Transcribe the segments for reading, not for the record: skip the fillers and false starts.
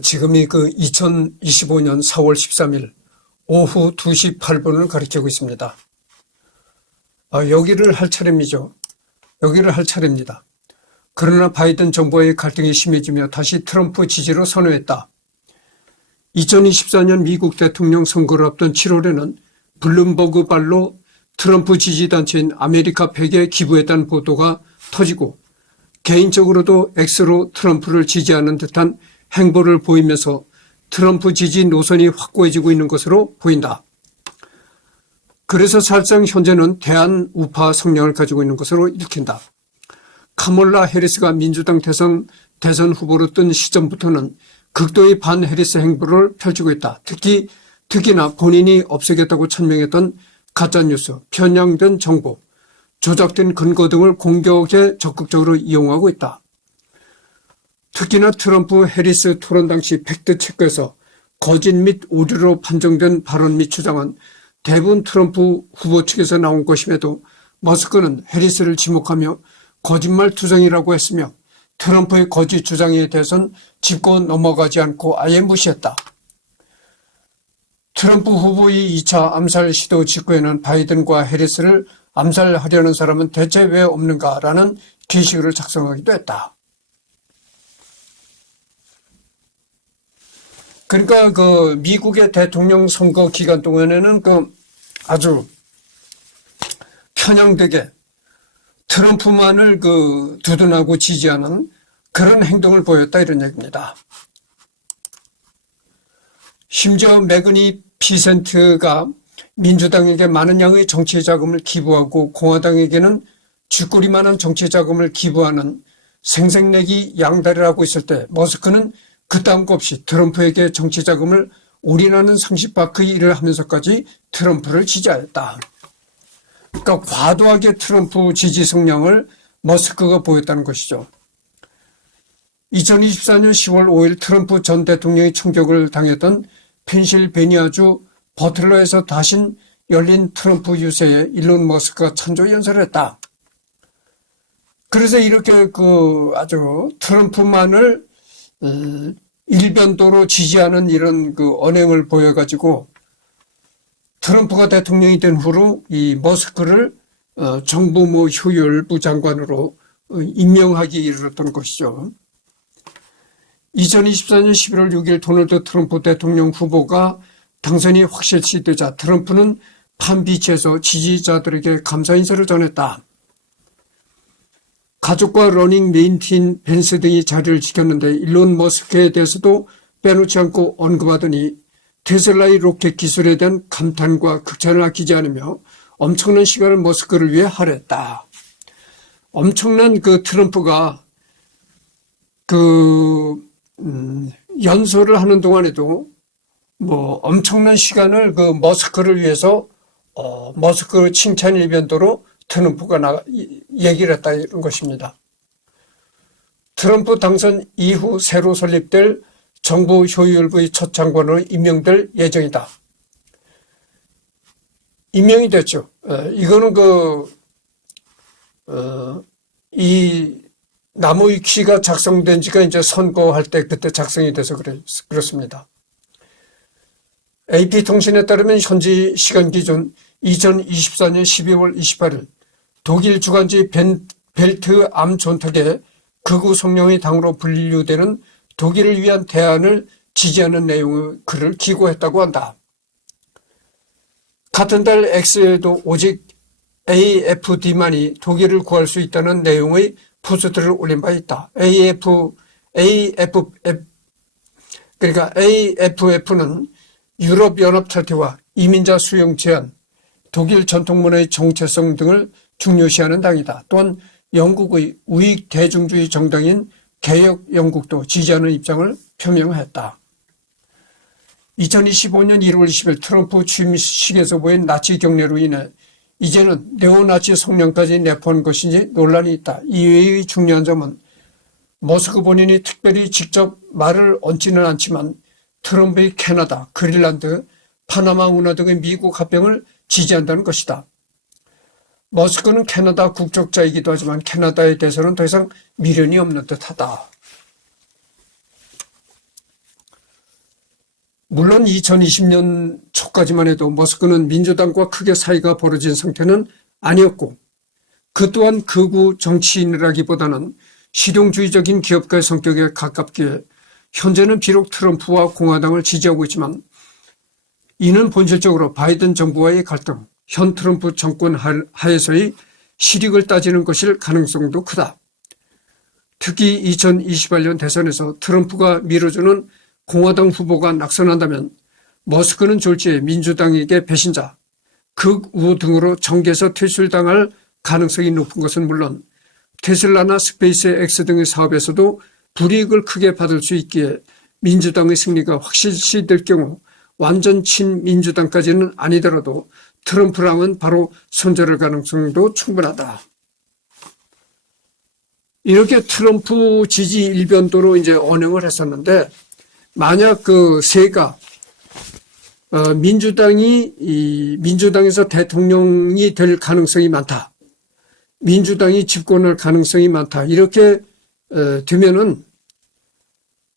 지금이 그 2025년 4월 13일 오후 2시 8분을 가리키고 있습니다. 여기를 할 차례이죠. 여기를 할 차례입니다. 그러나 바이든 정부와의 갈등이 심해지며 다시 트럼프 지지로 선회했다. 2024년 미국 대통령 선거를 앞둔 7월에는 블룸버그 발로 트럼프 지지단체인 아메리카 100에 기부했다는 보도가 터지고 개인적으로도 X로 트럼프를 지지하는 듯한 행보를 보이면서 트럼프 지지 노선이 확고해지고 있는 것으로 보인다. 그래서 사실상 현재는 대한 우파 성향을 가지고 있는 것으로 읽힌다. 카멀라 해리스가 민주당 대선 후보로 뜬 시점부터는 극도의 반 해리스 행보를 펼치고 있다. 특히나 본인이 없애겠다고 천명했던 가짜뉴스, 편향된 정보, 조작된 근거 등을 공격에 적극적으로 이용하고 있다. 특히나 트럼프 해리스 토론 당시 팩트체크에서 거짓 및 오류로 판정된 발언 및 주장은 대부분 트럼프 후보 측에서 나온 것임에도 머스크는 해리스를 지목하며 거짓말 투성이라고 했으며 트럼프의 거짓 주장에 대해서는 짚고 넘어가지 않고 아예 무시했다. 트럼프 후보의 2차 암살 시도 직후에는 바이든과 해리스를 암살하려는 사람은 대체 왜 없는가라는 게시글을 작성하기도 했다. 그러니까 그 미국의 대통령 선거 기간 동안에는 아주 편향되게 트럼프만을 두둔하고 지지하는 그런 행동을 보였다 이런 얘기입니다. 심지어 매그니 피센트가 민주당에게 많은 양의 정치 자금을 기부하고 공화당에게는 쥐꼬리만한 정치 자금을 기부하는 생색내기 양다리를 하고 있을 때 머스크는 그딴 거 없이 트럼프에게 정치 자금을 올인하는 상식 밖의 일을 하면서까지 트럼프를 지지하였다. 그러니까 과도하게 트럼프 지지 성향을 머스크가 보였다는 것이죠. 2024년 10월 5일 트럼프 전 대통령이 총격을 당했던 펜실베니아주 버틀러에서 다신 열린 트럼프 유세에 일론 머스크가 찬조 연설을 했다. 그래서 이렇게 아주 트럼프만을 일변도로 지지하는 이런 언행을 보여가지고 트럼프가 대통령이 된 후로 이 머스크를 정부 효율부 장관으로 임명하기 이르렀던 것이죠. 2024년 11월 6일 도널드 트럼프 대통령 후보가 당선이 확실시 되자 트럼프는 판비치에서 지지자들에게 감사 인사를 전했다. 가족과 러닝 메인틴 벤스 등이 자리를 지켰는데 일론 머스크에 대해서도 빼놓지 않고 언급하더니 테슬라의 로켓 기술에 대한 감탄과 극찬을 아끼지 않으며 엄청난 시간을 머스크를 위해 할애했다. 엄청난 트럼프가 연설을 하는 동안에도 엄청난 시간을 머스크를 위해서 머스크 칭찬 일변도로 트럼프가 얘기를 했다 이런 것입니다. 트럼프 당선 이후 새로 설립될 정부 효율부의 첫 장관으로 임명될 예정이다. 임명이 됐죠. 이거는 이 나무의 키가 작성된 지가 이제 선거할 때 그때 작성이 돼서 그렇습니다. AP통신에 따르면 현지 시간 기준 2024년 12월 28일 독일 주간지 벨트 암 존탁의 극우 성령의 당으로 분류되는 독일을 위한 대안을 지지하는 내용의 글을 기고했다고 한다. 같은 달 X에도 오직 AFD만이 독일을 구할 수 있다는 내용의 포스트를 올린 바 있다. 그러니까 AFF는 유럽연합철퇴와 이민자 수용 제한, 독일 전통문화의 정체성 등을 중요시하는 당이다. 또한 영국의 우익 대중주의 정당인 개혁 영국도 지지하는 입장을 표명했다. 2025년 1월 20일 트럼프 취임식에서 보인 나치 경례로 인해 이제는 네오나치 성향까지 내포한 것인지 논란이 있다. 이외의 중요한 점은 머스크 본인이 특별히 직접 말을 얹지는 않지만 트럼프의 캐나다, 그린란드, 파나마 운하 등의 미국 합병을 지지한다는 것이다. 머스크는 캐나다 국적자이기도 하지만 캐나다에 대해서는 더 이상 미련이 없는 듯하다. 물론 2020년 초까지만 해도 머스크는 민주당과 크게 사이가 벌어진 상태는 아니었고 그 또한 극우 정치인이라기보다는 실용주의적인 기업가의 성격에 가깝기에 현재는 비록 트럼프와 공화당을 지지하고 있지만 이는 본질적으로 바이든 정부와의 갈등, 현 트럼프 정권 하에서의 실익을 따지는 것일 가능성도 크다. 특히 2028년 대선에서 트럼프가 밀어주는 공화당 후보가 낙선한다면 머스크는 졸지에 민주당에게 배신자, 극우 등으로 정계에서 퇴출당할 가능성이 높은 것은 물론 테슬라나 스페이스 X 등의 사업에서도 불이익을 크게 받을 수 있기에 민주당의 승리가 확실시 될 경우 완전 친민주당까지는 아니더라도 트럼프랑은 바로 손절할 가능성도 충분하다. 이렇게 트럼프 지지 일변도로 이제 언행을 했었는데 만약 그 세가 민주당에서 대통령이 될 가능성이 많다. 민주당이 집권할 가능성이 많다. 이렇게 되면은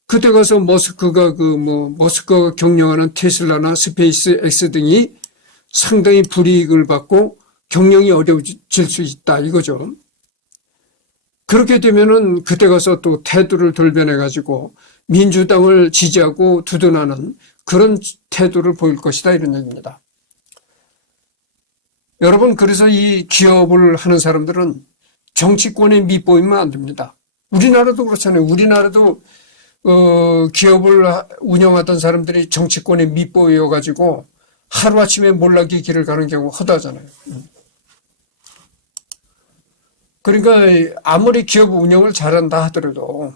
그때 가서 머스크가 머스크가 경영하는 테슬라나 스페이스 X 등이 상당히 불이익을 받고 경영이 어려워질 수 있다 이거죠. 그렇게 되면은 그때 가서 또 태도를 돌변해 가지고 민주당을 지지하고 두둔하는 그런 태도를 보일 것이다 이런 얘기입니다. 여러분 그래서 이 기업을 하는 사람들은 정치권에 밑보이면 안 됩니다. 우리나라도 그렇잖아요. 우리나라도 기업을 운영하던 사람들이 정치권에 밑보여 가지고 하루아침에 몰락의 길을 가는 경우가 허다하잖아요. 그러니까 아무리 기업 운영을 잘한다 하더라도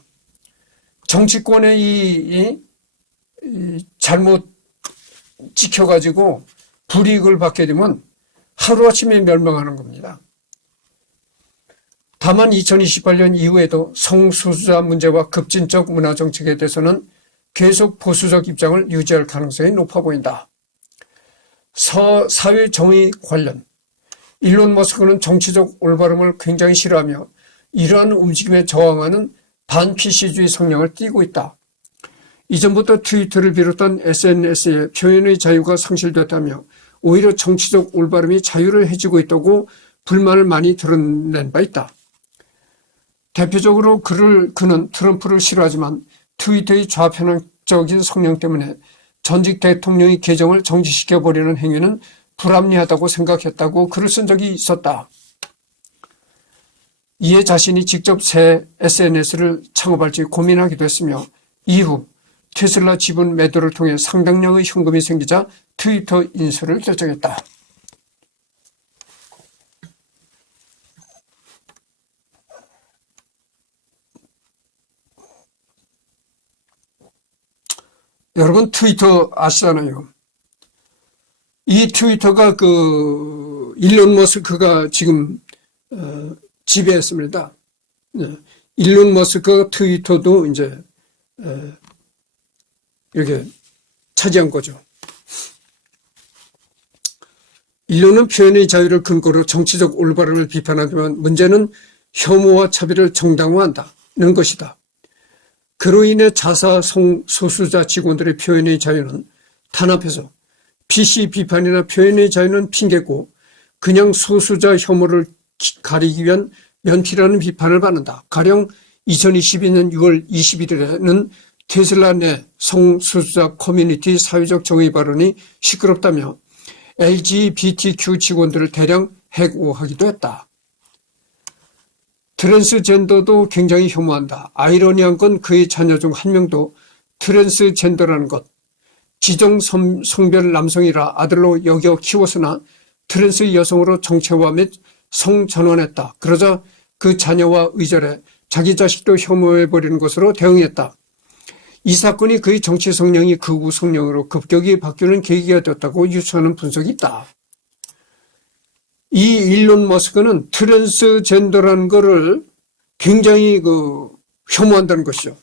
정치권의 이 잘못 지켜가지고 불이익을 받게 되면 하루아침에 멸망하는 겁니다. 다만 2028년 이후에도 성소수자 문제와 급진적 문화정책에 대해서는 계속 보수적 입장을 유지할 가능성이 높아 보인다. 사회정의 관련 일론 머스크는 정치적 올바름을 굉장히 싫어하며 이러한 움직임에 저항하는 반PC주의 성향을 띠고 있다. 이전부터 트위터를 비롯한 SNS에 표현의 자유가 상실됐다며 오히려 정치적 올바름이 자유를 해지고 있다고 불만을 많이 드러낸 바 있다. 대표적으로 그는 트럼프를 싫어하지만 트위터의 좌편향적인 성향 때문에 전직 대통령의 계정을 정지시켜버리는 행위는 불합리하다고 생각했다고 글을 쓴 적이 있었다. 이에 자신이 직접 새 SNS를 창업할지 고민하기도 했으며 이후 테슬라 지분 매도를 통해 상당량의 현금이 생기자 트위터 인수를 결정했다. 여러분 트위터 아시잖아요. 이 트위터가 일론 머스크가 지금 지배했습니다. 일론 머스크가 트위터도 이제 이렇게 차지한 거죠. 일론은 표현의 자유를 근거로 정치적 올바름을 비판하지만 문제는 혐오와 차별을 정당화한다는 것이다. 그로 인해 자사 소수자 직원들의 표현의 자유는 탄압해서 PC 비판이나 표현의 자유는 핑계고 그냥 소수자 혐오를 가리기 위한 면피라는 비판을 받는다. 가령 2022년 6월 21일에는 테슬라 내 성소수자 커뮤니티 사회적 정의 발언이 시끄럽다며 LGBTQ 직원들을 대량 해고하기도 했다. 트랜스젠더도 굉장히 혐오한다. 아이러니한 건 그의 자녀 중 한 명도 트랜스젠더라는 것. 지정 성별 남성이라 아들로 여겨 키웠으나 트랜스 여성으로 정체화 및 성전환했다. 그러자 그 자녀와 의절해 자기 자식도 혐오해버리는 것으로 대응했다. 이 사건이 그의 정치 성향이 극우 성향으로 급격히 바뀌는 계기가 되었다고 유추하는 분석이 있다. 이 일론 머스크는 트랜스젠더라는 것을 굉장히 혐오한다는 것이죠.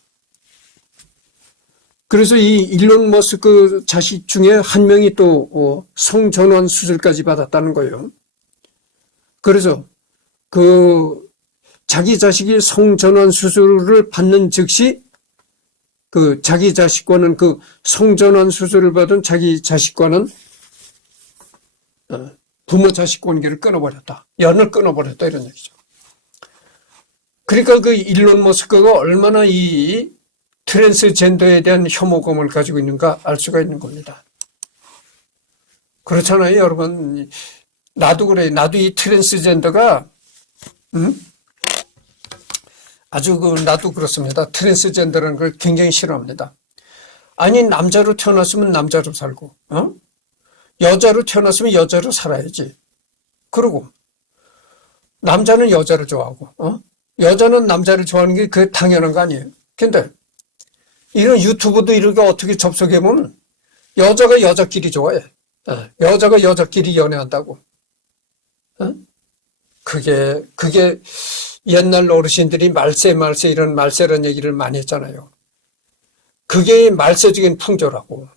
그래서 이 일론 머스크 자식 중에 한 명이 또 성전환 수술까지 받았다는 거예요. 그래서 자기 자식이 성전환 수술을 받는 즉시 그 자기 자식과는 그 성전환 수술을 받은 자기 자식과는 부모 자식 관계를 끊어버렸다. 연을 끊어버렸다. 이런 얘기죠. 그러니까 그 일론 머스크가 얼마나 이 트랜스젠더에 대한 혐오감을 가지고 있는가 알 수가 있는 겁니다. 그렇잖아요, 여러분. 나도 그래. 나도 이 트랜스젠더가, 나도 그렇습니다. 트랜스젠더라는 걸 굉장히 싫어합니다. 아니, 남자로 태어났으면 남자로 살고, 여자로 태어났으면 여자로 살아야지. 그리고, 남자는 여자를 좋아하고, 여자는 남자를 좋아하는 게 그게 당연한 거 아니에요. 근데, 이런 유튜브도 이렇게 어떻게 접속해보면, 여자가 여자끼리 좋아해. 여자가 여자끼리 연애한다고. 그게 옛날 어르신들이 말세 이런 말세라는 얘기를 많이 했잖아요. 그게 말세적인 풍조라고.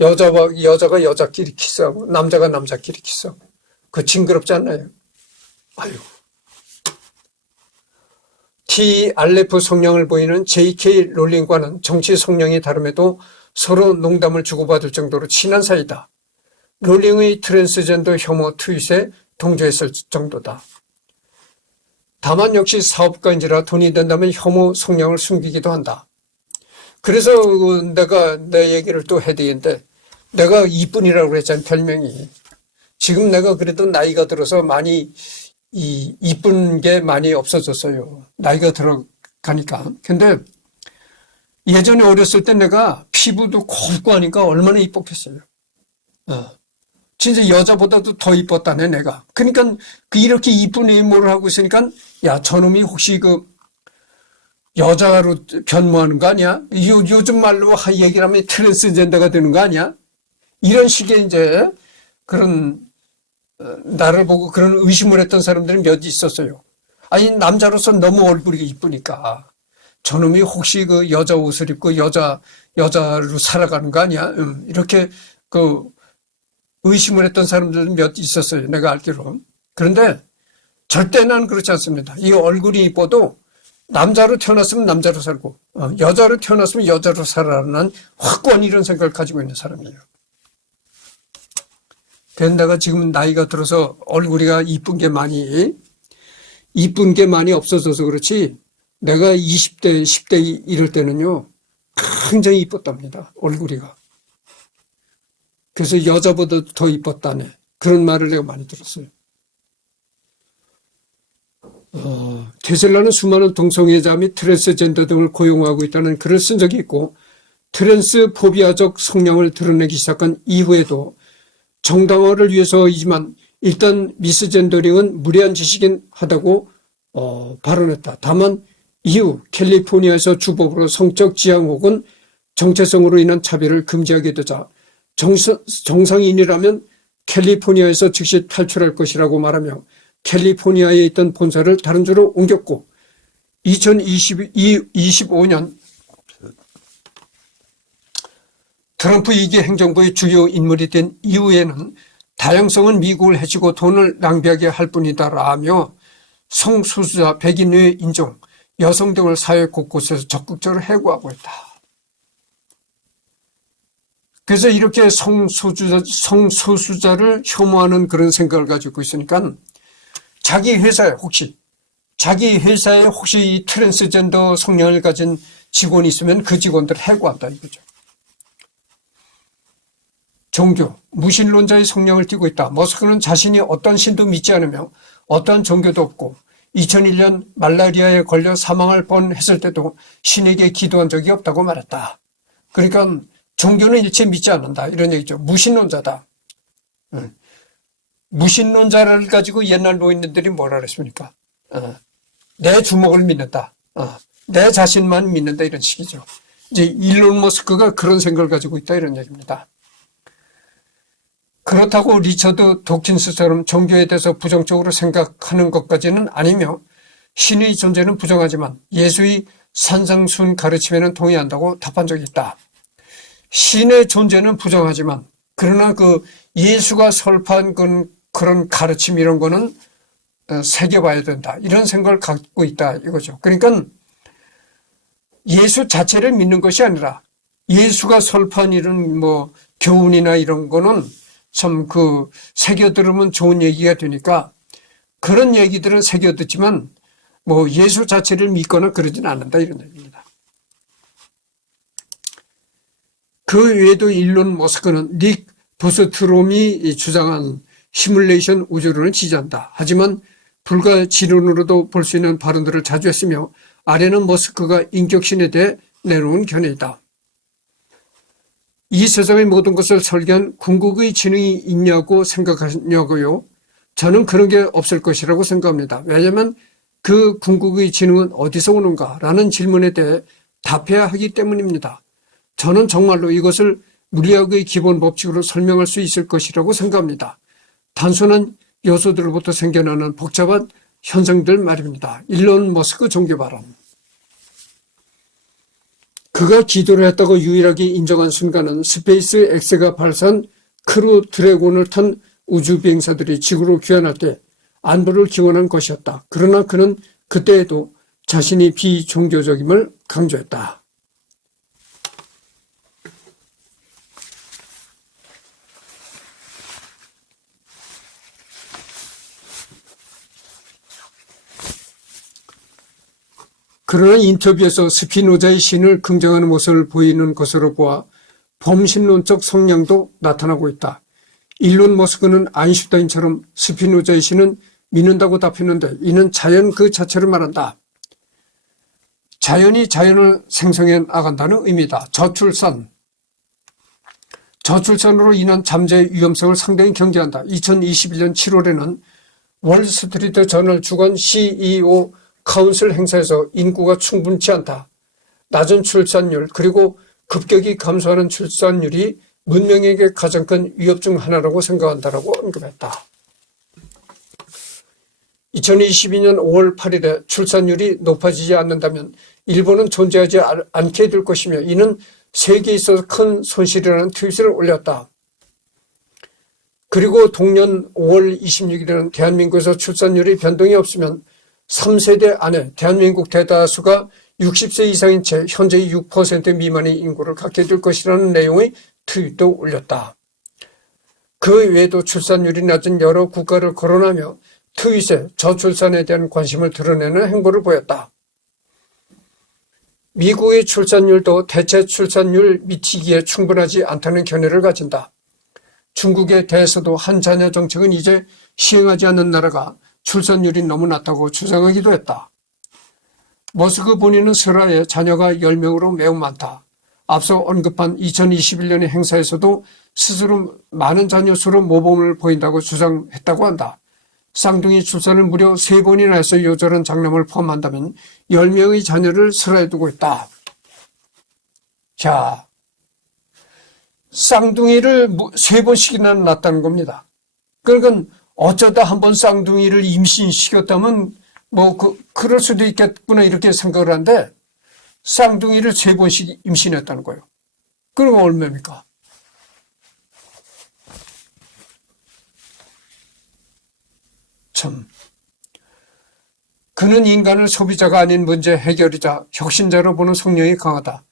여자가 여자끼리 키스하고 남자가 남자끼리 키스하고. 그거 징그럽지 않나요? 아유. T-알레프 성향을 보이는 J.K. 롤링과는 정치 성향이 다름에도 서로 농담을 주고받을 정도로 친한 사이다. 롤링의 트랜스젠더 혐오 트윗에 동조했을 정도다. 다만 역시 사업가인지라 돈이 된다면 혐오 성향을 숨기기도 한다. 그래서 내가 내 얘기를 또 해야 되는데, 내가 이쁜이라고 그랬잖아요, 별명이. 지금 내가 그래도 나이가 들어서 많이 이쁜 게 많이 없어졌어요. 나이가 들어가니까. 근데 예전에 어렸을 때 내가 피부도 곱고 하니까 얼마나 이뻤겠어요. 진짜 여자보다도 더 이뻤다네, 내가. 그러니까 이렇게 이쁜 외모를 하고 있으니까, 야, 저놈이 혹시 그 여자로 변모하는 거 아니야? 요즘 말로 얘기를 하면 트랜스젠더가 되는 거 아니야? 이런 식의 이제 그런 나를 보고 그런 의심을 했던 사람들이 몇 있었어요. 아니, 남자로서 너무 얼굴이 이쁘니까 저놈이 혹시 그 여자 옷을 입고 여자로 살아가는 거 아니야? 이렇게 그 의심을 했던 사람들은 몇 있었어요. 내가 알기로. 그런데 절대 난 그렇지 않습니다. 이 얼굴이 이뻐도 남자로 태어났으면 남자로 살고, 여자로 태어났으면 여자로 살아라는 확고한 이런 생각을 가지고 있는 사람이에요. 그래서 내가 지금 나이가 들어서 얼굴이 이쁜 게 많이 없어져서 그렇지, 내가 20대, 10대 이럴 때는요, 굉장히 이뻤답니다. 얼굴이가. 그래서 여자보다 더 이뻤다네. 그런 말을 내가 많이 들었어요. 테슬라는 수많은 동성애자 및 트랜스젠더 등을 고용하고 있다는 글을 쓴 적이 있고, 트랜스포비아적 성향을 드러내기 시작한 이후에도 정당화를 위해서이지만 일단 미스젠더링은 무례한 짓이긴 하다고 발언했다. 다만 이후 캘리포니아에서 주법으로 성적 지향 혹은 정체성으로 인한 차별을 금지하게 되자 정상인이라면 캘리포니아에서 즉시 탈출할 것이라고 말하며 캘리포니아에 있던 본사를 다른 주로 옮겼고 2025년 트럼프 2기 행정부의 주요 인물이 된 이후에는 다양성은 미국을 해치고 돈을 낭비하게 할 뿐이다라며 성소수자, 백인의 인종, 여성 등을 사회 곳곳에서 적극적으로 해고하고 있다. 그래서 이렇게 성소수자를 혐오하는 그런 생각을 가지고 있으니까 자기 회사에 혹시 이 트랜스젠더 성향을 가진 직원이 있으면 그 직원들을 해고한다 이거죠. 종교, 무신론자의 성향을 띠고 있다. 머스크는 자신이 어떤 신도 믿지 않으며 어떠한 종교도 없고 2001년 말라리아에 걸려 사망할 뻔했을 때도 신에게 기도한 적이 없다고 말했다. 그러니까 종교는 일체 믿지 않는다 이런 얘기죠. 무신론자다. 무신론자를 가지고 옛날 노인들이 뭐라 그랬습니까? 내 주먹을 믿는다. 내 자신만 믿는다 이런 식이죠. 이제 일론 머스크가 그런 생각을 가지고 있다 이런 얘기입니다. 그렇다고 리처드 도킨스처럼 종교에 대해서 부정적으로 생각하는 것까지는 아니며 신의 존재는 부정하지만 예수의 산상순 가르침에는 동의한다고 답한 적이 있다. 신의 존재는 부정하지만 그러나 그 예수가 설파한 그런 가르침 이런 거는 새겨봐야 된다. 이런 생각을 갖고 있다 이거죠. 그러니까 예수 자체를 믿는 것이 아니라 예수가 설파한 이런 교훈이나 이런 거는 참 새겨 들으면 좋은 얘기가 되니까 그런 얘기들은 새겨 듣지만 예수 자체를 믿거나 그러진 않는다 이런 얘기입니다. 그 외에도 일론 머스크는 닉 보스트롬이 주장한 시뮬레이션 우주론을 지지한다. 하지만 불가 지론으로도 볼 수 있는 발언들을 자주 했으며 아래는 머스크가 인격신에 대해 내놓은 견해이다. 이 세상의 모든 것을 설계한 궁극의 지능이 있냐고 생각하냐고요? 저는 그런 게 없을 것이라고 생각합니다. 왜냐하면 그 궁극의 지능은 어디서 오는가라는 질문에 대해 답해야 하기 때문입니다. 저는 정말로 이것을 물리학의 기본 법칙으로 설명할 수 있을 것이라고 생각합니다. 단순한 요소들로부터 생겨나는 복잡한 현상들 말입니다. 일론 머스크 종교 발언. 그가 기도를 했다고 유일하게 인정한 순간은 스페이스 X가 발사한 크루 드래곤을 탄 우주비행사들이 지구로 귀환할 때 안보를 기원한 것이었다. 그러나 그는 그때에도 자신이 비종교적임을 강조했다. 그러나 인터뷰에서 스피노자의 신을 긍정하는 모습을 보이는 것으로 보아 범신론적 성향도 나타나고 있다. 일론 머스크는 아인슈타인처럼 스피노자의 신은 믿는다고 답했는데 이는 자연 그 자체를 말한다. 자연이 자연을 생성해 나간다는 의미다. 저출산으로 인한 잠재의 위험성을 상당히 경계한다. 2021년 7월에는 월스트리트 저널 주간 CEO 카운슬 행사에서 인구가 충분치 않다. 낮은 출산율 그리고 급격히 감소하는 출산율이 문명에게 가장 큰 위협 중 하나라고 생각한다라고 언급했다. 2022년 5월 8일에 출산율이 높아지지 않는다면 일본은 존재하지 않게 될 것이며 이는 세계에 있어서 큰 손실이라는 트윗을 올렸다. 그리고 동년 5월 26일에는 대한민국에서 출산율이 변동이 없으면 3세대 안에 대한민국 대다수가 60세 이상인 채 현재의 6% 미만의 인구를 갖게 될 것이라는 내용의 트윗도 올렸다. 그 외에도 출산율이 낮은 여러 국가를 거론하며 트윗에 저출산에 대한 관심을 드러내는 행보를 보였다. 미국의 출산율도 대체 출산율 미치기에 충분하지 않다는 견해를 가진다. 중국에 대해서도 한 자녀 정책은 이제 시행하지 않는 나라가 출산율이 너무 낮다고 주장하기도 했다. 머스크 본인은 설화에 자녀가 10명으로 매우 많다. 앞서 언급한 2021년의 행사에서도 스스로 많은 자녀 수로 모범을 보인다고 주장했다고 한다. 쌍둥이 출산을 무려 3번이나 해서 요절한 장남을 포함한다면 10명의 자녀를 설화에 두고 있다. 자, 쌍둥이를 3번씩이나 낳았다는 겁니다. 그러니까 어쩌다 한번 쌍둥이를 임신시켰다면 그럴 수도 있겠구나 이렇게 생각을 하는데 쌍둥이를 3번씩 임신했다는 거예요. 그럼 얼마입니까? 참. 그는 인간을 소비자가 아닌 문제 해결이자 혁신자로 보는 성향이 강하다.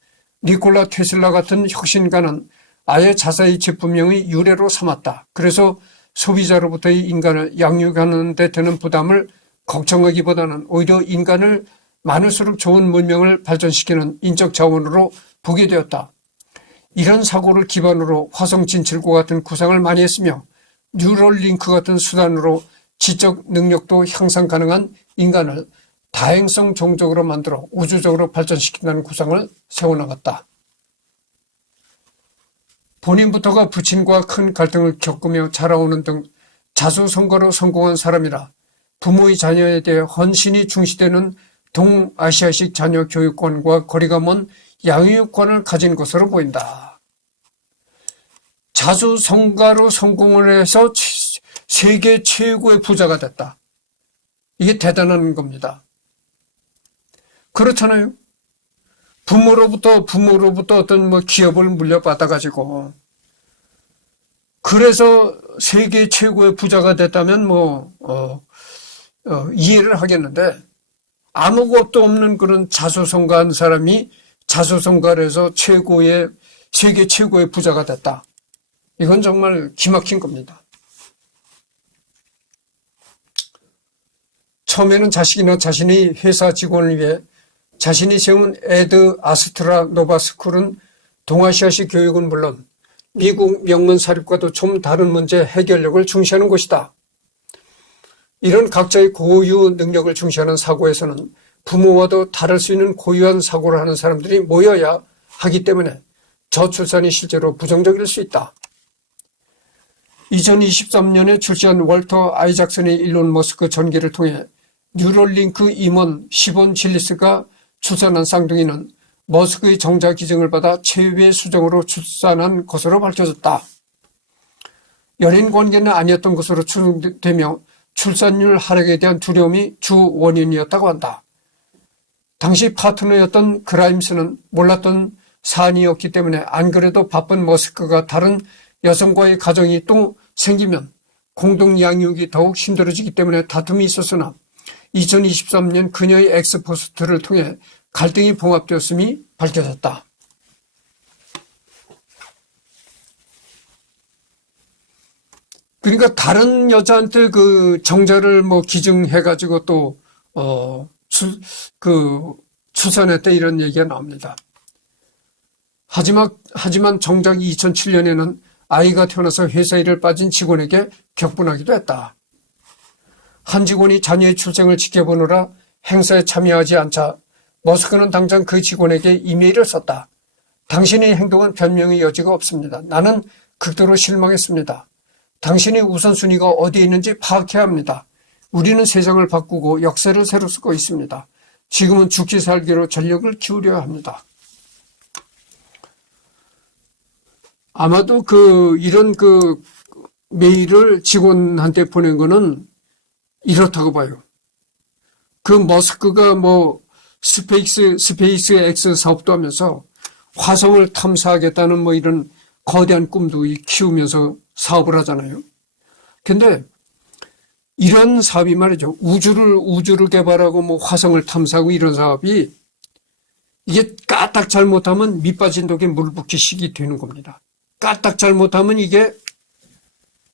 니콜라 테슬라 같은 혁신가는 아예 자사의 제품명의 유래로 삼았다. 그래서 소비자로부터의 인간을 양육하는 데 드는 부담을 걱정하기보다는 오히려 인간을 많을수록 좋은 문명을 발전시키는 인적 자원으로 보게 되었다. 이런 사고를 기반으로 화성 진출과 같은 구상을 많이 했으며 뉴럴링크 같은 수단으로 지적 능력도 향상 가능한 인간을 다행성 종족으로 만들어 우주적으로 발전시킨다는 구상을 세워나갔다. 본인부터가 부친과 큰 갈등을 겪으며 자라오는 등 자수성가로 성공한 사람이라 부모의 자녀에 대해 헌신이 중시되는 동아시아식 자녀 교육관과 거리가 먼 양육관을 가진 것으로 보인다. 자수성가로 성공을 해서 세계 최고의 부자가 됐다. 이게 대단한 겁니다. 그렇잖아요. 부모로부터 어떤 기업을 물려받아가지고 그래서 세계 최고의 부자가 됐다면 이해를 하겠는데 아무것도 없는 그런 자수성가한 사람이 자수성가해서 세계 최고의 부자가 됐다. 이건 정말 기막힌 겁니다. 처음에는 자식이나 자신의 회사 직원을 위해 자신이 세운 에드 아스트라 노바 스쿨은 동아시아식 교육은 물론 미국 명문 사립과도 좀 다른 문제 해결력을 중시하는 곳이다. 이런 각자의 고유 능력을 중시하는 사고에서는 부모와도 다를 수 있는 고유한 사고를 하는 사람들이 모여야 하기 때문에 저출산이 실제로 부정적일 수 있다. 2023년에 출시한 월터 아이작슨의 일론 머스크 전기를 통해 뉴럴링크 임원 시본 질리스가 출산한 쌍둥이는 머스크의 정자 기증을 받아 최후의 수정으로 출산한 것으로 밝혀졌다. 연인 관계는 아니었던 것으로 추정되며 출산율 하락에 대한 두려움이 주 원인이었다고 한다. 당시 파트너였던 그라임스는 몰랐던 사안이었기 때문에 안 그래도 바쁜 머스크가 다른 여성과의 가정이 또 생기면 공동 양육이 더욱 힘들어지기 때문에 다툼이 있었으나 2023년 그녀의 엑스포스트를 통해 갈등이 봉합되었음이 밝혀졌다. 그러니까 다른 여자한테 그 정자를 기증해가지고 또 출산했다 이런 얘기가 나옵니다. 하지만 정작 2007년에는 아이가 태어나서 회사 일을 빠진 직원에게 격분하기도 했다. 한 직원이 자녀의 출생을 지켜보느라 행사에 참여하지 않자 머스크는 당장 그 직원에게 이메일을 썼다. 당신의 행동은 변명의 여지가 없습니다. 나는 극도로 실망했습니다. 당신의 우선순위가 어디에 있는지 파악해야 합니다. 우리는 세상을 바꾸고 역사를 새로 쓰고 있습니다. 지금은 죽기 살기로 전력을 기울여야 합니다. 아마도 이런 메일을 직원한테 보낸 거는 이렇다고 봐요. 그 머스크가 스페이스 X 사업도 하면서 화성을 탐사하겠다는 이런 거대한 꿈도 키우면서 사업을 하잖아요. 근데 이런 사업이 말이죠. 우주를 개발하고 화성을 탐사하고 이런 사업이 이게 까딱 잘못하면 밑빠진 독에 물 붓기식이 되는 겁니다. 까딱 잘못하면 이게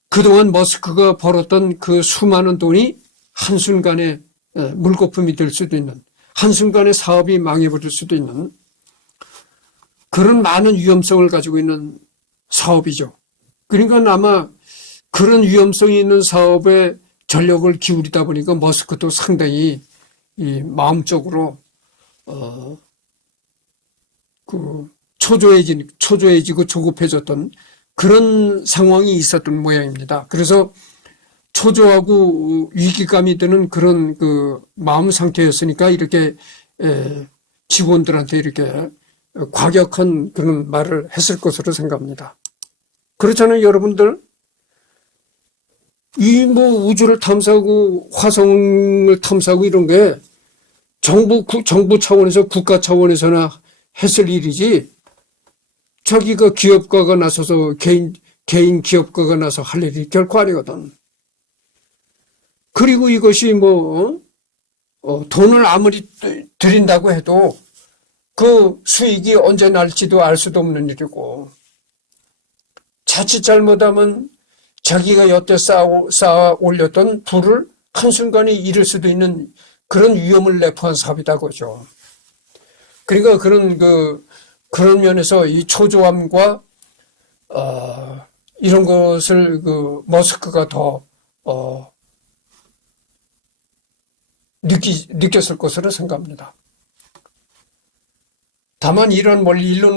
그동안 머스크가 벌었던 그 수많은 돈이 한순간에 물거품이 될 수도 있는, 한순간에 사업이 망해버릴 수도 있는 그런 많은 위험성을 가지고 있는 사업이죠. 그러니까 아마 그런 위험성이 있는 사업에 전력을 기울이다 보니까 머스크도 상당히 마음적으로 초조해지고 조급해졌던 그런 상황이 있었던 모양입니다. 그래서 초조하고 위기감이 드는 그런 마음 상태였으니까 이렇게 직원들한테 이렇게 과격한 그런 말을 했을 것으로 생각합니다. 그렇잖아요, 여러분들. 우주를 탐사하고 화성을 탐사하고 이런 게 정부 차원에서 국가 차원에서나 했을 일이지, 자기가 기업가가 나서서 개인 기업가가 나서 할 일이 결코 아니거든. 그리고 이것이 돈을 아무리 들인다고 해도 그 수익이 언제 날지도 알 수도 없는 일이고, 자칫 잘못하면 자기가 여태 쌓아 올렸던 부를 한순간에 잃을 수도 있는 그런 위험을 내포한 사업이다 그죠. 그러니까 그런 면에서 이 초조함과 이런 것을 머스크가 더 느꼈을 것으로 생각합니다. 다만 일론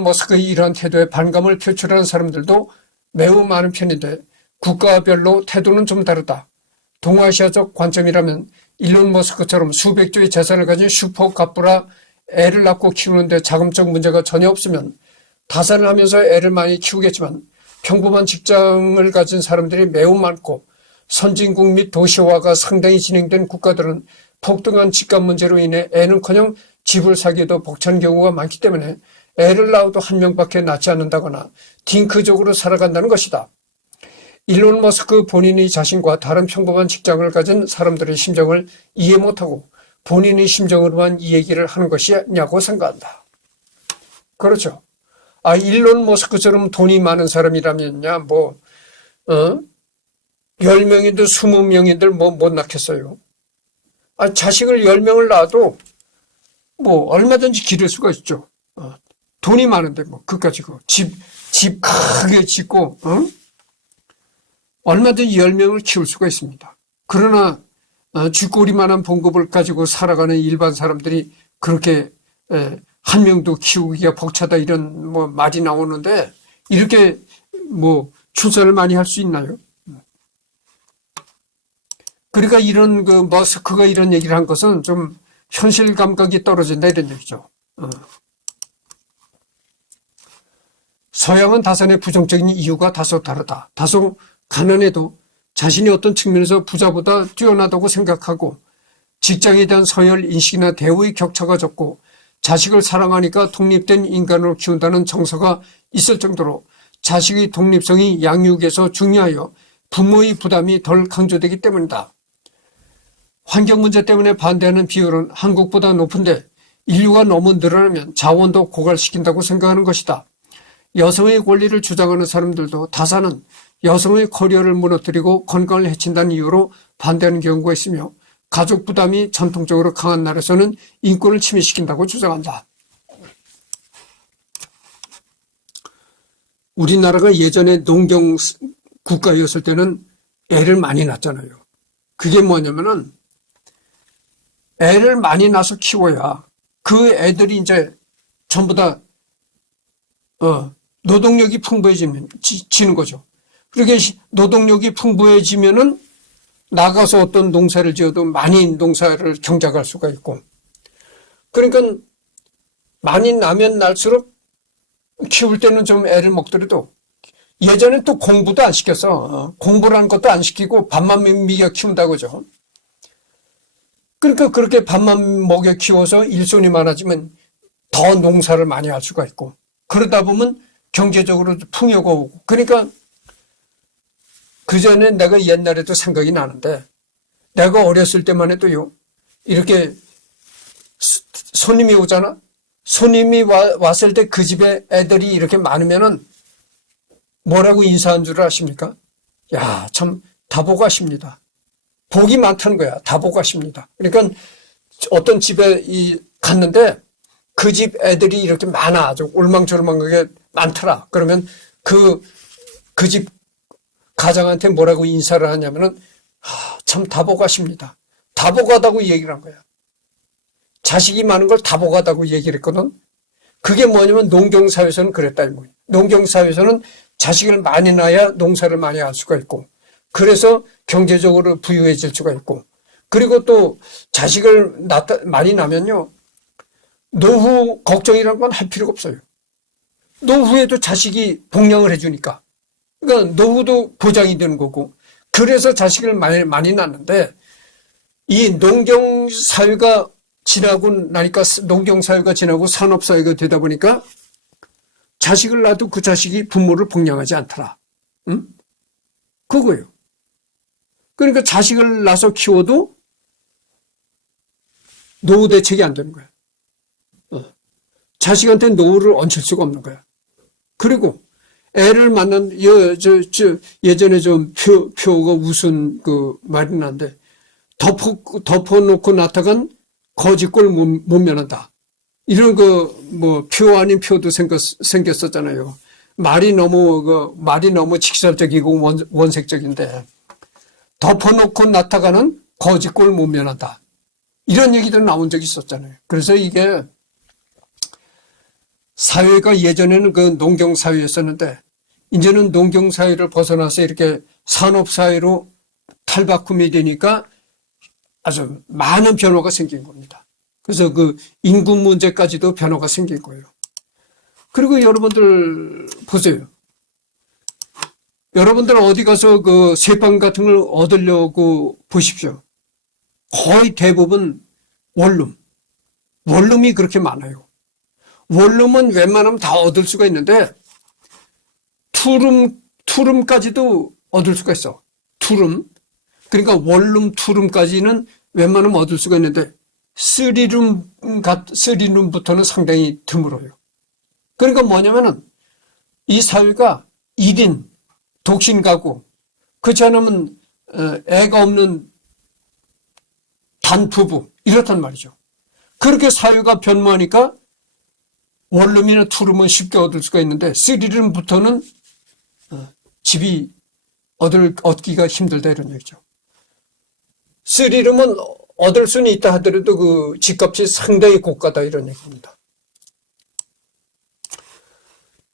머스크의 이러한 태도에 반감을 표출하는 사람들도 매우 많은 편인데 국가별로 태도는 좀 다르다. 동아시아적 관점이라면 일론 머스크처럼 수백 조의 재산을 가진 슈퍼 갑부라 애를 낳고 키우는데 자금적 문제가 전혀 없으면 다산을 하면서 애를 많이 키우겠지만 평범한 직장을 가진 사람들이 매우 많고 선진국 및 도시화가 상당히 진행된 국가들은 폭등한 집값 문제로 인해 애는커녕 집을 사기에도 벅찬 경우가 많기 때문에 애를 낳아도 한 명밖에 낳지 않는다거나 딩크족으로 살아간다는 것이다. 일론 머스크 본인의 자신과 다른 평범한 직장을 가진 사람들의 심정을 이해 못하고 본인의 심정으로만 이 얘기를 하는 것이냐고 생각한다. 그렇죠. 아, 일론 머스크처럼 돈이 많은 사람이라면야, 뭐, 10명이든 20명이든 뭐 못 낳겠어요. 아, 자식을 10명을 낳아도 뭐 얼마든지 기를 수가 있죠. 돈이 많은데 뭐, 그까지 집 크게 짓고, 얼마든지 10명을 키울 수가 있습니다. 그러나, 쥐꼬리만한 봉급을 가지고 살아가는 일반 사람들이 그렇게, 한 명도 키우기가 벅차다 이런 뭐 말이 나오는데, 이렇게 뭐 출산을 많이 할 수 있나요? 그러니까 이런 머스크가 이런 얘기를 한 것은 좀 현실 감각이 떨어진다 이런 얘기죠. 서양은 다산의 부정적인 이유가 다소 다르다. 다소 가난해도 자신이 어떤 측면에서 부자보다 뛰어나다고 생각하고 직장에 대한 서열 인식이나 대우의 격차가 적고 자식을 사랑하니까 독립된 인간으로 키운다는 정서가 있을 정도로 자식의 독립성이 양육에서 중요하여 부모의 부담이 덜 강조되기 때문이다. 환경 문제 때문에 반대하는 비율은 한국보다 높은데 인류가 너무 늘어나면 자원도 고갈시킨다고 생각하는 것이다. 여성의 권리를 주장하는 사람들도 다산은 여성의 커리어를 무너뜨리고 건강을 해친다는 이유로 반대하는 경우가 있으며 가족 부담이 전통적으로 강한 나라에서는 인권을 침해시킨다고 주장한다. 우리나라가 예전에 농경 국가였을 때는 애를 많이 낳잖아요. 그게 뭐냐면은 애를 많이 낳아서 키워야 그 애들이 이제 전부 다 노동력이 풍부해지는 거죠. 그렇게 노동력이 풍부해지면은 나가서 어떤 농사를 지어도 많이 농사를 경작할 수가 있고, 그러니까 많이 나면 날수록 키울 때는 좀 애를 먹더라도 예전엔 또 공부도 안 시켜서 공부라는 것도 안 시키고 밥만 먹여 키운다고 그죠. 그러니까 그렇게 밥만 먹여 키워서 일손이 많아지면 더 농사를 많이 할 수가 있고, 그러다 보면 경제적으로 풍요가 오고. 그러니까 그전에 내가 옛날에도 생각이 나는데, 내가 어렸을 때만 해도요, 이렇게 손님이 오잖아? 손님이 왔을 때 그 집에 애들이 이렇게 많으면은 뭐라고 인사한 줄 아십니까? 야, 참 다복하십니다. 복이 많다는 거야. 다복하십니다. 그러니까 어떤 집에 갔는데 그 집 애들이 이렇게 많아. 아주 올망졸망하게 많더라. 그러면 그 집 가장한테 뭐라고 인사를 하냐면은, 참 다복하십니다. 다복하다고 얘기를 한 거야. 자식이 많은 걸 다복하다고 얘기를 했거든. 그게 뭐냐면 농경사회에서는 그랬다. 농경사회에서는 자식을 많이 낳아야 농사를 많이 할 수가 있고, 그래서 경제적으로 부유해질 수가 있고, 그리고 또 자식을 많이 낳으면요, 노후 걱정이라는 건 할 필요가 없어요. 노후에도 자식이 봉양을 해주니까. 그러니까 노후도 보장이 되는 거고, 그래서 자식을 많이 낳는데, 이 농경사회가 지나고 나니까, 농경사회가 지나고 산업사회가 되다 보니까 자식을 낳아도 그 자식이 부모를 봉양하지 않더라. 응? 그거예요. 그러니까 자식을 낳아서 키워도 노후 대책이 안 되는 거야. 자식한테 노후를 얹힐 수가 없는 거야. 그리고 애를 낳는, 예전에 좀 표가 웃은 그 말이 나는데, 덮어놓고 낳다간 거지꼴 못 면한다. 이런 표 아닌 표도 생겼었잖아요. 말이 너무 직설적이고 원색적인데, 덮어놓고 낳다가는 거지꼴 못 면한다. 이런 얘기도 나온 적이 있었잖아요. 그래서 이게 사회가 예전에는 그 농경사회였었는데, 이제는 농경사회를 벗어나서 이렇게 산업사회로 탈바꿈이 되니까 아주 많은 변화가 생긴 겁니다. 그래서 그 인구 문제까지도 변화가 생긴 거예요. 그리고 여러분들 보세요. 여러분들 어디 가서 그 세방 같은 걸 얻으려고 보십시오. 거의 대부분 원룸이 그렇게 많아요. 원룸은 웬만하면 다 얻을 수가 있는데, 투룸까지도 얻을 수가 있어. 투룸. 그러니까 원룸, 투룸까지는 웬만하면 얻을 수가 있는데, 쓰리룸부터는 상당히 드물어요. 그러니까 뭐냐면은 이 사회가 1인, 독신 가구, 그렇지 않으면 애가 없는 단부부 이렇단 말이죠. 그렇게 사회가 변모하니까 원룸이나 투룸은 쉽게 얻을 수가 있는데 쓰리룸부터는 집이 얻기가 힘들다 이런 얘기죠. 쓰리룸은 얻을 수는 있다 하더라도 그 집값이 상당히 고가다 이런 얘기입니다.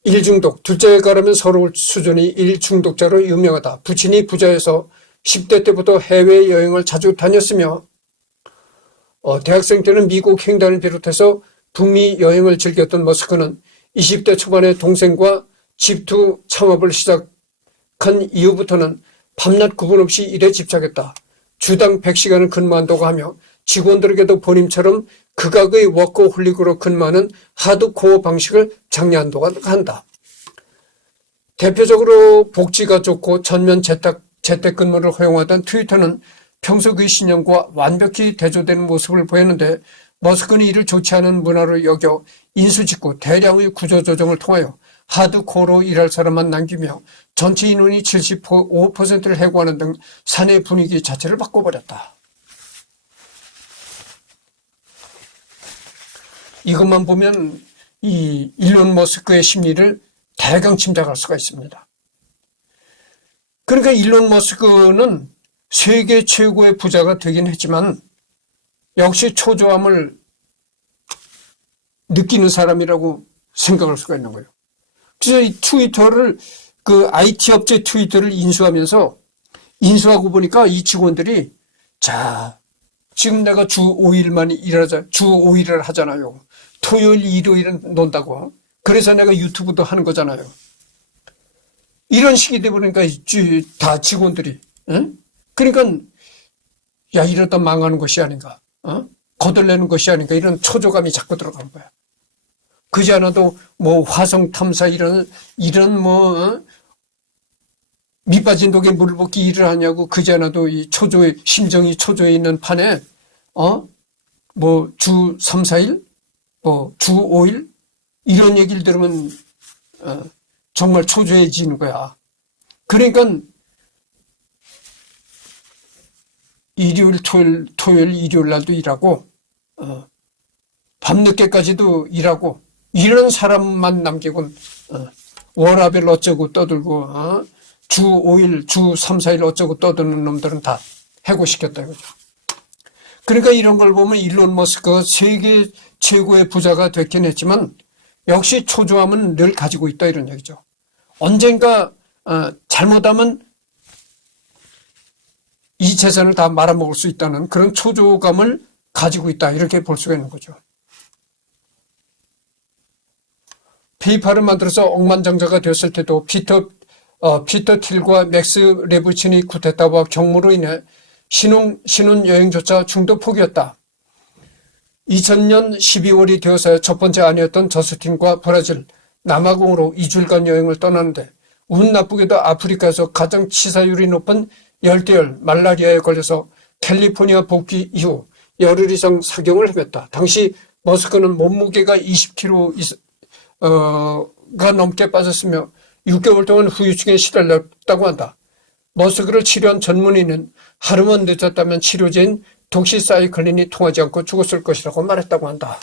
일중독, 둘째에 가려면 서러울 수준이 일중독자로 유명하다. 부친이 부자여서 10대 때부터 해외여행을 자주 다녔으며 대학생 때는 미국 횡단을 비롯해서 북미 여행을 즐겼던 머스크는 20대 초반에 동생과 집투 창업을 시작한 이후부터는 밤낮 구분 없이 일에 집착했다. 주당 100시간을 근무한다고 하며 직원들에게도 본인처럼 극악의 워커홀릭으로 근무하는 하드코어 방식을 장려한다고 한다. 대표적으로 복지가 좋고 전면 재택근무를 허용하던 트위터는 평소 그 신념과 완벽히 대조되는 모습을 보였는데 머스크는 이를 좋지 않은 문화로 여겨 인수짓고 대량의 구조조정을 통하여 하드코어로 일할 사람만 남기며 전체 인원이 75%를 해고하는 등 사내 분위기 자체를 바꿔버렸다. 이것만 보면 이 일론 머스크의 심리를 대강 짐작할 수가 있습니다. 그러니까 일론 머스크는 세계 최고의 부자가 되긴 했지만 역시 초조함을 느끼는 사람이라고 생각할 수가 있는 거예요. 그래서 이 트위터를 그 IT 업체 트위터를 인수하고 보니까 이 직원들이 자 지금 내가 주 5일을 하잖아요. 토요일, 일요일은 논다고. 그래서 내가 유튜브도 하는 거잖아요. 이런 식이 되버리니까 다 직원들이. 응? 그러니까 야 이러다 망하는 것이 아닌가. 거덜내는 것이 아닌가. 이런 초조감이 자꾸 들어간 거야. 그지 않아도 뭐 화성 탐사 이런 밑빠진 독에 물 붓기 일을 하냐고 그지 않아도 이 심정이 초조해 있는 판에 뭐 주 3, 4일 주 5일 이런 얘기를 들으면 정말 초조해지는 거야. 그러니까 토요일, 일요일 날도 일하고 밤늦게까지도 일하고 이런 사람만 남기곤 워라벨 어쩌고 떠들고 주 5일, 주 3, 4일 어쩌고 떠드는 놈들은 다 해고시켰다 이거죠. 그러니까 이런 걸 보면 일론 머스크가 세계 최고의 부자가 됐긴 했지만 역시 초조함은 늘 가지고 있다 이런 얘기죠. 언젠가 잘못하면 이 재산을 다 말아먹을 수 있다는 그런 초조감을 가지고 있다 이렇게 볼 수가 있는 거죠. 페이팔을 만들어서 억만장자가 되었을 때도 피터 틸과 맥스 레브친이 쿠데타와 경무로 인해 신혼여행조차 중도 포기했다. 2000년 12월이 되어서야 첫 번째 아내였던 저스틴과 브라질, 남아공으로 2주일간 여행을 떠나는데 운 나쁘게도 아프리카에서 가장 치사율이 높은 열대열 말라리아에 걸려서 캘리포니아 복귀 이후 열흘 이상 사경을 헤맸다. 당시 머스크는 몸무게가 20kg가 넘게 빠졌으며 6개월 동안 후유증에 시달렸다고 한다. 머스크를 치료한 전문의는 하루만 늦었다면 치료제인 독시사이클린이 통하지 않고 죽었을 것이라고 말했다고 한다.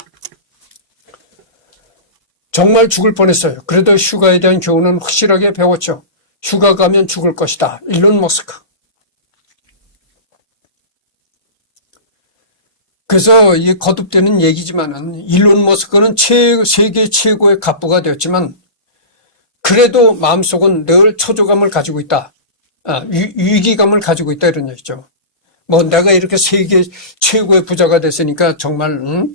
정말 죽을 뻔했어요. 그래도 휴가에 대한 교훈은 확실하게 배웠죠. 휴가 가면 죽을 것이다. 일론 머스크. 그래서 이게 거듭되는 얘기지만은 일론 머스크는 세계 최고의 갑부가 되었지만 그래도 마음속은 늘 초조감을 가지고 있다. 위기감을 가지고 있다 이런 얘기죠. 뭐 내가 이렇게 세계 최고의 부자가 됐으니까 정말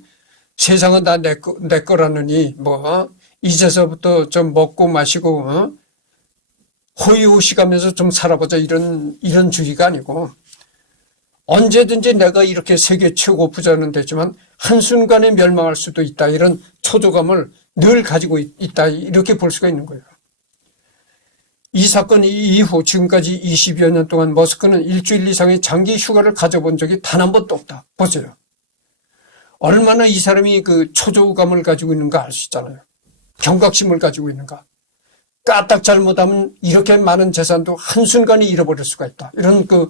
세상은 다 내 거라느니 뭐 이제서부터 좀 먹고 마시고 호의호식하면서 좀 살아보자 이런 주의가 아니고 언제든지 내가 이렇게 세계 최고 부자는 되지만 한순간에 멸망할 수도 있다 이런 초조감을 늘 가지고 있다 이렇게 볼 수가 있는 거예요. 이 사건 이후 지금까지 20여 년 동안 머스크는 일주일 이상의 장기 휴가를 가져본 적이 단 한 번도 없다. 보세요. 얼마나 이 사람이 그 초조감을 가지고 있는가 알 수 있잖아요. 경각심을 가지고 있는가. 까딱 잘못하면 이렇게 많은 재산도 한순간에 잃어버릴 수가 있다. 이런 그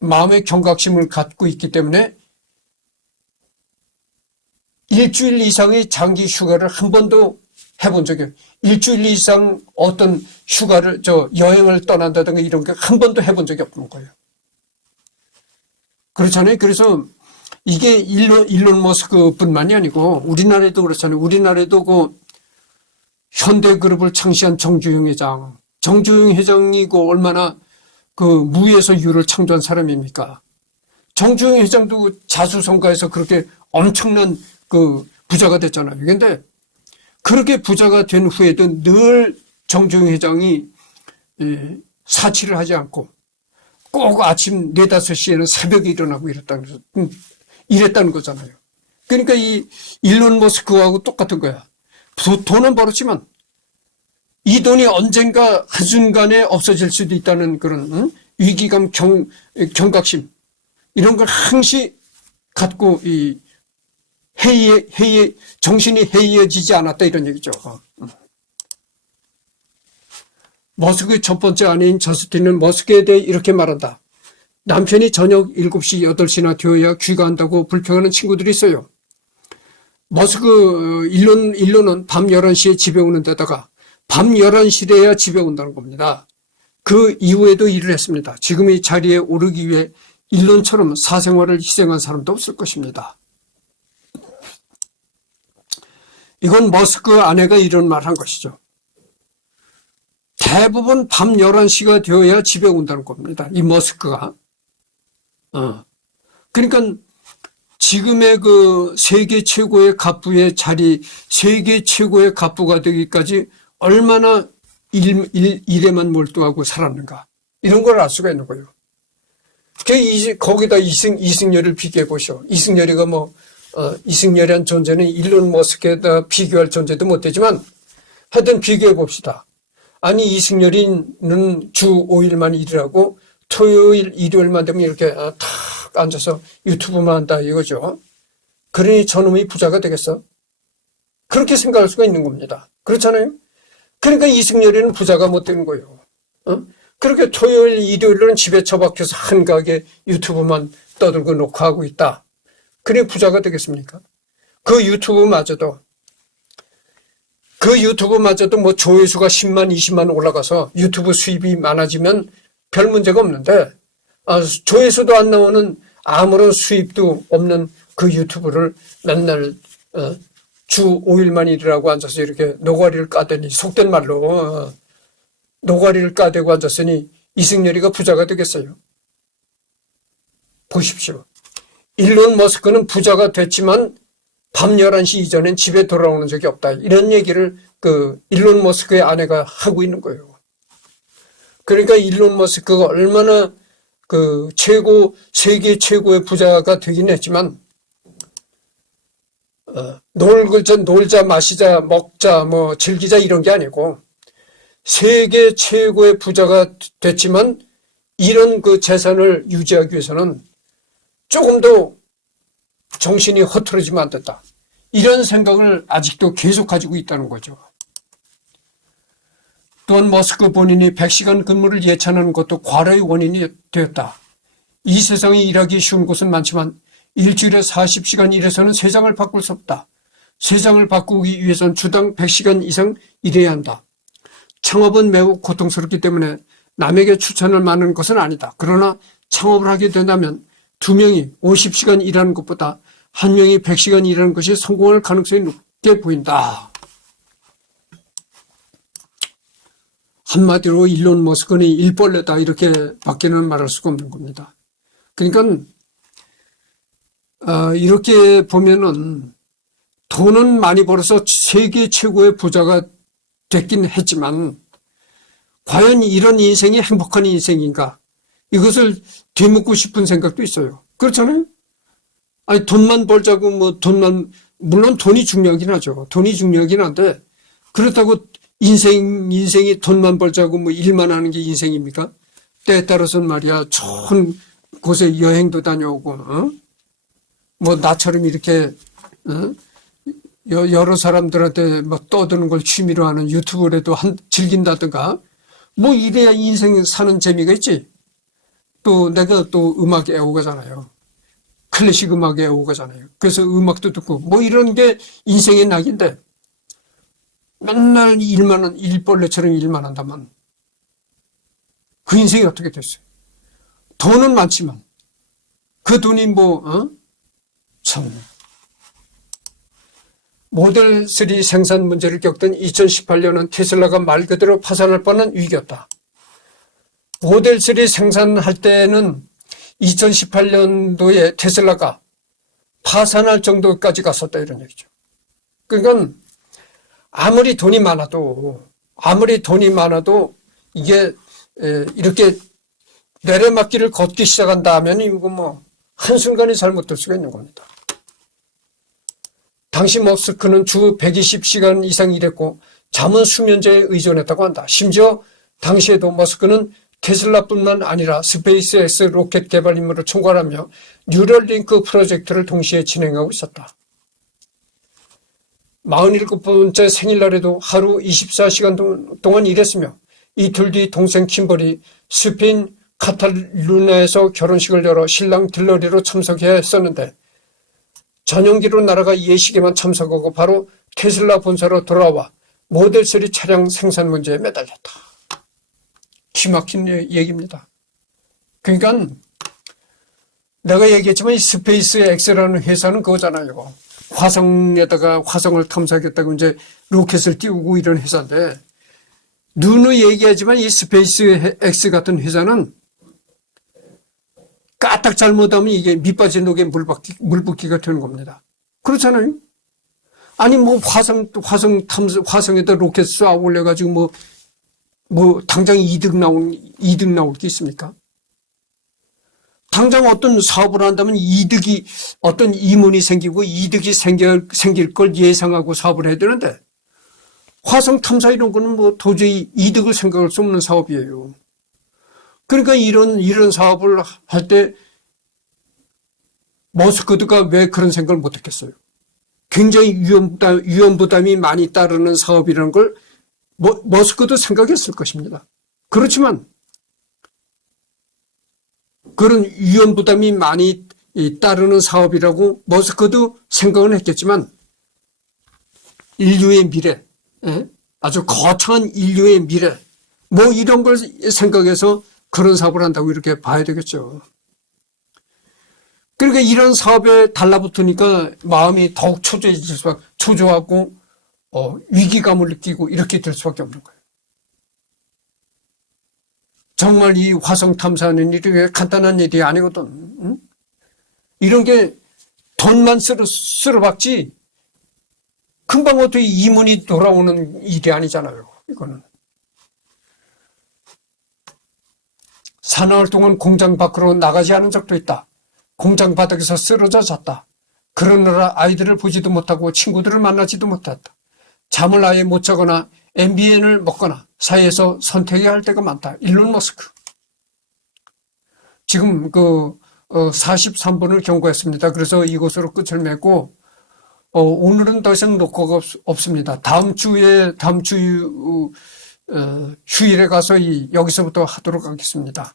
마음의 경각심을 갖고 있기 때문에 일주일 이상의 장기 휴가를 한 번도 해본 적이, 일주일 이상 어떤 휴가를, 여행을 떠난다든가 이런 게 한 번도 해본 적이 없는 거예요. 그렇잖아요. 그래서 이게 일론 머스크 뿐만이 아니고 우리나라에도 그렇잖아요. 우리나라에도 그 현대그룹을 창시한 정주영 회장. 정주영 회장이고 얼마나 그 무에서 유를 창조한 사람입니까? 정주영 회장도 자수성가해서 그렇게 엄청난 그 부자가 됐잖아요. 그런데 그렇게 부자가 된 후에도 늘 정주영 회장이 사치를 하지 않고 꼭 아침 4, 5시에는 새벽에 일어나고 이랬다는 거잖아요. 그러니까 이 일론 머스크하고 똑같은 거야. 돈은 벌었지만 이 돈이 언젠가 한순간에 없어질 수도 있다는 그런 위기감, 경각심 이런 걸 항시 갖고 이 정신이 해이해지지 않았다 이런 얘기죠. 머스크의 첫 번째 아내인 저스틴은 머스크에 대해 이렇게 말한다. 남편이 저녁 7시, 8시나 되어야 귀가한다고 불평하는 친구들이 있어요. 일론은 밤 11시에 집에 오는 데다가 밤 11시 돼야 집에 온다는 겁니다. 그 이후에도 일을 했습니다. 지금 이 자리에 오르기 위해 일론처럼 사생활을 희생한 사람도 없을 것입니다. 이건 머스크 아내가 이런 말 한 것이죠. 대부분 밤 11시가 되어야 집에 온다는 겁니다. 이 머스크가. 그러니까 지금의 그 세계 최고의 갑부의 자리, 세계 최고의 갑부가 되기까지 얼마나 일에만 몰두하고 살았는가. 이런 걸 알 수가 있는 거예요. 거기다 이승열을 비교해 보시오. 이승열이가 이승열이란 존재는 일론 머스크에다 비교할 존재도 못 되지만 하여튼 비교해 봅시다. 아니 이승열이는 주 5일만 일하고 토요일, 일요일만 되면 이렇게 탁 앉아서 유튜브만 한다 이거죠. 그러니 저놈이 부자가 되겠어? 그렇게 생각할 수가 있는 겁니다. 그렇잖아요? 그러니까 이승열이는 부자가 못 되는 거예요. 그렇게 토요일, 일요일은 집에 처박혀서 한가하게 유튜브만 떠들고 녹화하고 있다. 그래 부자가 되겠습니까? 그 유튜브마저도 조회수가 10만, 20만 올라가서 유튜브 수입이 많아지면 별 문제가 없는데 조회수도 안 나오는 아무런 수입도 없는 그 유튜브를 맨날 주 5일만 일이라고 앉아서 이렇게 노가리를 까대니 속된 말로 노가리를 까대고 앉았으니 이승열이가 부자가 되겠어요? 보십시오. 일론 머스크는 부자가 됐지만 밤 11시 이전엔 집에 돌아오는 적이 없다. 이런 얘기를 그 일론 머스크의 아내가 하고 있는 거예요. 그러니까 일론 머스크가 얼마나 그 세계 최고의 부자가 되긴 했지만, 놀자, 마시자, 먹자, 즐기자 이런 게 아니고, 세계 최고의 부자가 됐지만, 이런 그 재산을 유지하기 위해서는 조금도 정신이 허투루지면 안 된다. 이런 생각을 아직도 계속 가지고 있다는 거죠. 또한 머스크 본인이 100시간 근무를 예찬하는 것도 과로의 원인이 되었다. 이 세상에 일하기 쉬운 곳은 많지만 일주일에 40시간 일해서는 세상을 바꿀 수 없다. 세상을 바꾸기 위해서는 주당 100시간 이상 일해야 한다. 창업은 매우 고통스럽기 때문에 남에게 추천을 받는 것은 아니다. 그러나 창업을 하게 된다면 2명이 50시간 일하는 것보다 1명이 100시간 일하는 것이 성공할 가능성이 높게 보인다. 한마디로 일론 머스크는 일벌레다 이렇게 밖에는 말할 수가 없는 겁니다. 그러니까 이렇게 보면은 돈은 많이 벌어서 세계 최고의 부자가 됐긴 했지만 과연 이런 인생이 행복한 인생인가? 이것을 되묻고 싶은 생각도 있어요. 그렇잖아요? 아니 돈만 벌자고 물론 돈이 중요하긴 하죠. 돈이 중요하긴 한데 그렇다고 인생이 돈만 벌자고 일만 하는 게 인생입니까? 때에 따라서는 말이야 좋은 곳에 여행도 다녀오고 나처럼 이렇게 여러 사람들한테 뭐 떠드는 걸 취미로 하는 유튜브라도 즐긴다든가 뭐 이래야 인생 사는 재미가 있지. 또 내가 또 음악 애호가잖아요. 클래식 음악 애호가잖아요. 그래서 음악도 듣고 뭐 이런 게 인생의 낙인데 맨날 일벌레처럼 일만 한다면 그 인생이 어떻게 됐어요? 돈은 많지만 그 돈이 참. 모델 3 생산 문제를 겪던 2018년은 테슬라가 말 그대로 파산할 뻔한 위기였다. 모델 3 생산할 때는 2018년도에 테슬라가 파산할 정도까지 갔었다 이런 얘기죠. 그러니까 아무리 돈이 많아도 이게 이렇게 내리막길을 걷기 시작한다 하면 이거 뭐 한순간에 잘못될 수가 있는 겁니다. 당시 머스크는 주 120시간 이상 일했고 잠은 수면제에 의존했다고 한다. 심지어 당시에도 머스크는 테슬라뿐만 아니라 스페이스X 로켓 개발 임무를 총괄하며 뉴럴링크 프로젝트를 동시에 진행하고 있었다. 47번째 생일날에도 하루 24시간 동안 일했으며 이틀 뒤 동생 킴벌이 스페인 카탈루냐에서 결혼식을 열어 신랑 들러리로 참석해야 했었는데 전용기로 날아가 예식에만 참석하고 바로 테슬라 본사로 돌아와 모델 3 차량 생산 문제에 매달렸다. 기막힌 얘기입니다. 그러니까 내가 얘기했지만 이 스페이스 X라는 회사는 그거잖아요. 화성에다가 화성을 탐사하겠다고 이제 로켓을 띄우고 이런 회사인데 누누이 얘기하지만 이 스페이스 X 같은 회사는 까딱 잘못하면 이게 밑빠진 독에 물붓기가 되는 겁니다. 그렇잖아요. 아니 뭐 화성에다 로켓 쏴 올려가지고 뭐 당장 이득 나올 게 있습니까? 당장 어떤 사업을 한다면 어떤 이문이 생기고 이득이 생길 걸 예상하고 사업을 해야 되는데 화성 탐사 이런 거는 뭐 도저히 이득을 생각할 수 없는 사업이에요. 그러니까 이런 사업을 할 때 머스크가 왜 그런 생각을 못 했겠어요? 굉장히 위험 부담이 많이 따르는 사업이라는 걸 머스크도 생각했을 것입니다. 그렇지만 그런 위험 부담이 많이 따르는 사업이라고 머스크도 생각은 했겠지만 인류의 미래, 아주 거창한 인류의 미래 뭐 이런 걸 생각해서 그런 사업을 한다고 이렇게 봐야 되겠죠. 그러니까 이런 사업에 달라붙으니까 마음이 더욱 초조하고 위기감을 느끼고 이렇게 될 수밖에 없는 거예요. 정말 이 화성 탐사하는 일이 왜 간단한 일이 아니거든. 응? 이런 게 돈만 쓸어박지 금방 어떻게 이문이 돌아오는 일이 아니잖아요. 이거는. 사나흘 동안 공장 밖으로 나가지 않은 적도 있다. 공장 바닥에서 쓰러져 잤다. 그러느라 아이들을 보지도 못하고 친구들을 만나지도 못했다. 잠을 아예 못 자거나 MBN을 먹거나 사이에서 선택해야 할 때가 많다. 일론 머스크. 지금 43분을 경고했습니다. 그래서 이것으로 끝을 맺고 오늘은 더 이상 녹화가 없습니다. 다음 주 휴일에 가서 여기서부터 하도록 하겠습니다.